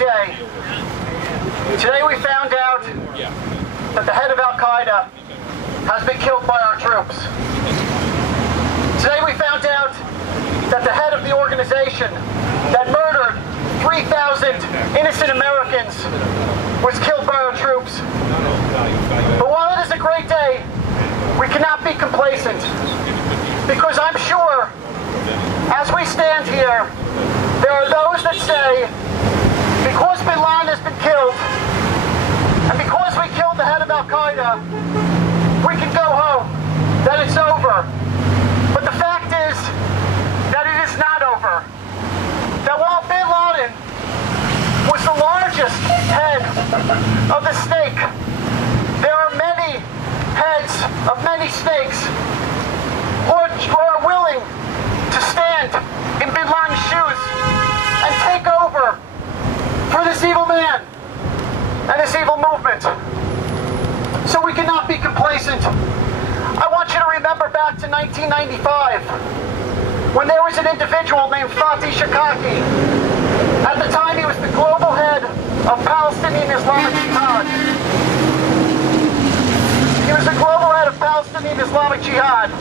day. Today we found out that the head of al-Qaeda has been killed by our troops. Today we found out that the head of the organization that murdered 3,000 innocent Americans was killed by our troops. But while it is a great day, we cannot be complacent, because I'm sure, as we stand here, there are those that say, because Bin Laden has been killed, and because we killed the head of al-Qaeda, we can go home, that it's over. But the fact is that it is not over. That while Bin Laden was the largest head of the snake, there are many heads of many snakes who are willing to stand in Bin Laden's shoes and take over for this evil man and this evil movement. So we cannot be complacent. I want you to remember back to 1995, when there was an individual named Fatih Shakaki. At the time, he was the global head of Palestinian Islamic Jihad. He was the global head of Palestinian Islamic Jihad.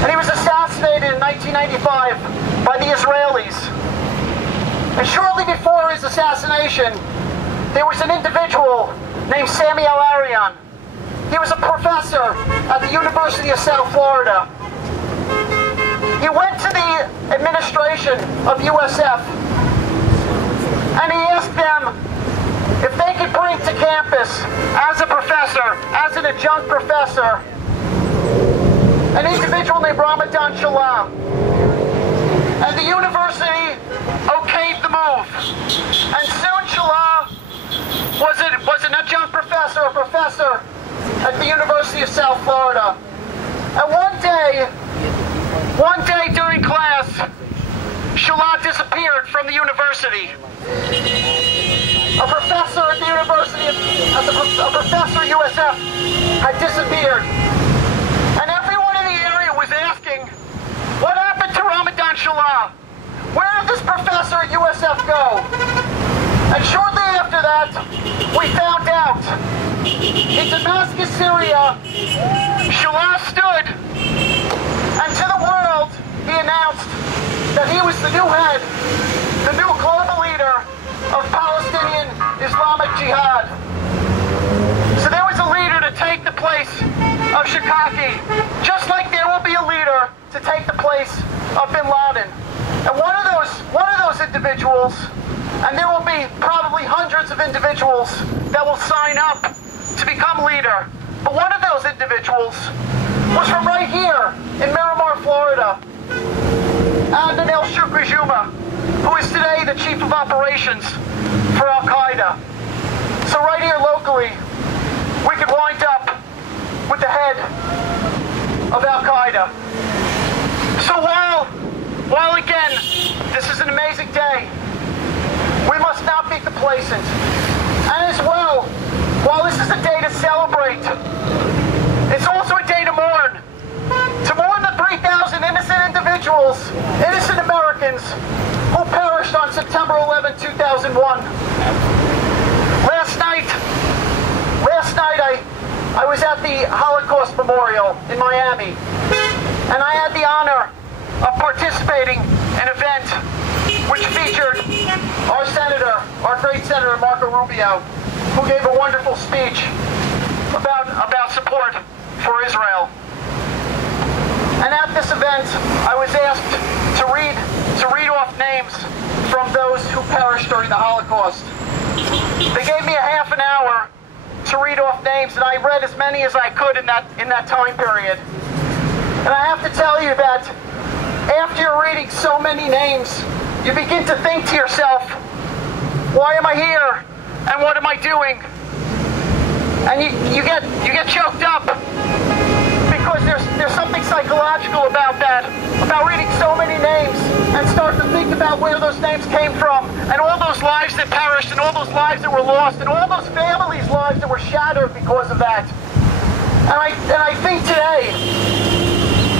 And he was assassinated in 1995 by the Israelis. And shortly before his assassination, there was an individual named al-Arian. He was a professor at the University of South Florida. He went to the administration of USF and he asked them if they could bring to campus, as a professor, as an adjunct professor, an individual named Ramadan Shalom. And the university okayed the move. And soon Shalom was an adjunct professor, a professor at the University of South Florida. And one day during class, Shalom disappeared from the university. A professor at the university, a professor at USF had disappeared. And everyone in the area was asking, what happened to Ramadan Shalom? Where did this professor at USF go? And shortly after that, we found out in Damascus, Syria, Shalom stood, and to the world, he announced that he was the new head, the new global leader of Palestinian Islamic Jihad. So there was a leader to take the place of Shakaki, just like there will be a leader to take the place of Bin Laden. And one of those individuals, and there will be probably hundreds of individuals that will sign up to become leader. But one of those individuals was from right here in Miramar, Florida, and el-Shukrijumah, who is today the chief of operations for al-Qaeda. So right here locally, we could wind up with the head of al-Qaeda. So while again, this is an amazing day, we must not be complacent. And as well, while this is a day to celebrate, it's also a day to mourn. To mourn the 3,000 innocent individuals, innocent Americans, who perished on September 11, 2001. Last night I was at the Holocaust Memorial in Miami, and I had the honor of participating in an event which featured our senator, our great Senator Marco Rubio, who gave a wonderful speech about support for Israel. And at this event, I was asked to read off names from those who perished during the Holocaust. They gave me a half an hour to read off names, and I read as many as I could in that time period. And I have to tell you that after you're reading so many names, you begin to think to yourself, why am I here? And what am I doing? And you get choked up, because there's something psychological about that, about reading so many names and start to think about where those names came from, and all those lives that perished, and all those lives that were lost, and all those families' lives that were shattered because of that. And I think today,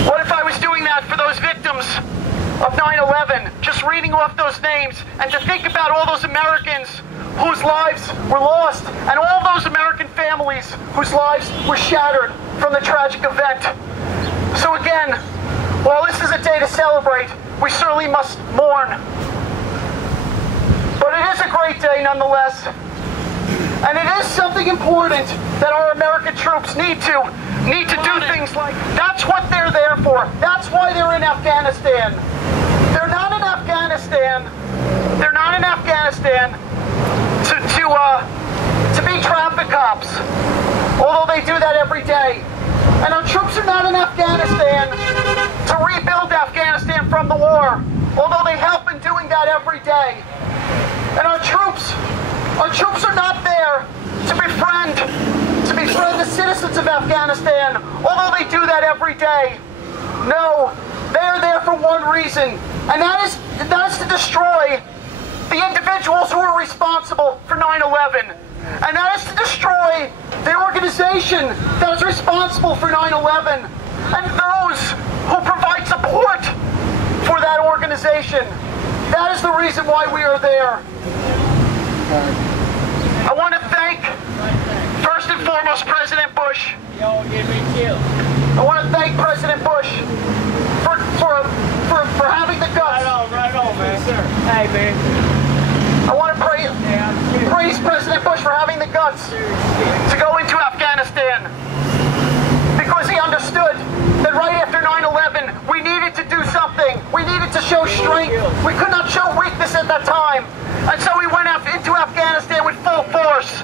what if I was doing that for those victims of 9/11, just reading off those names, and to think about all those Americans whose lives were lost, and all those American families whose lives were shattered from the tragic event. So again, while this is a day to celebrate, we certainly must mourn. But it is a great day nonetheless. And it is something important that our American troops need to do things like, that's what they're there for. That's why they're in Afghanistan. They're not in Afghanistan to be traffic cops, although they do that every day. And our troops are not in Afghanistan to rebuild Afghanistan from the war, although they help in doing that every day. And our troops are not there to befriend the citizens of Afghanistan, although they do that every day. No, they are there for one reason, and that is to destroy the individuals who are responsible for 9/11. And that is to destroy the organization that is responsible for 9/11 and those who provide support for that organization. That is the reason why we are there. I want to thank, first and foremost, President Bush. I want to thank President Bush for having the guts. Right on, man. Sir. Hey, man. I want to praise President Bush for having the guts to go into Afghanistan, because he understood that right after 9/11 we needed to do something. We needed to show strength. We could not show weakness at that time, and so we went into Afghanistan with full force.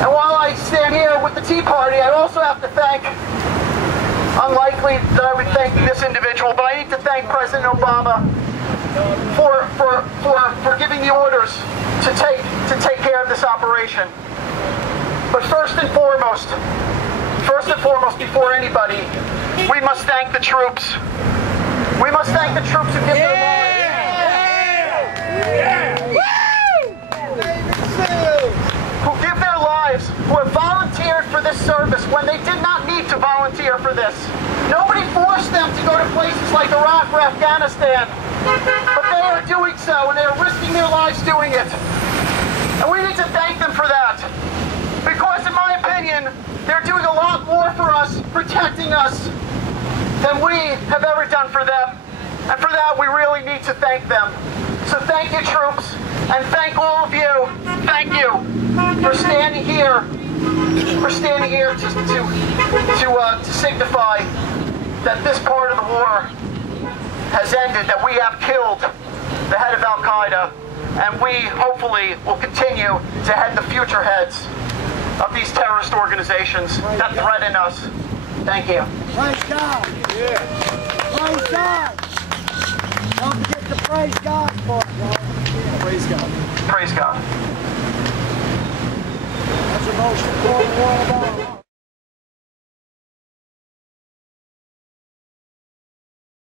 And while I stand here with the Tea Party, I also have to thank, unlikely that I would thank this individual, but I need to thank President Obama for giving the orders to take care of this operation. But first and foremost, before anybody, we must thank the troops. We must thank the troops who give their lives. Who have volunteered for this service when they did not need to volunteer for this. Nobody forced them to go to places like Iraq or Afghanistan, but they are doing so, and they are risking their lives doing it. And we need to thank them for that, because in my opinion, they're doing a lot more for us, protecting us, than we have ever done for them. And for that, we really need to thank them. So thank you, troops, and thank all of you. Thank you for standing here. To signify that this part of the war has ended, that we have killed the head of al-Qaeda, and we hopefully will continue to head the future heads of these terrorist organizations that threaten us. Thank you. Praise God. Yeah. Praise God. Don't forget to praise God for it, y'all. Praise God. Praise God. That's the most important one of all.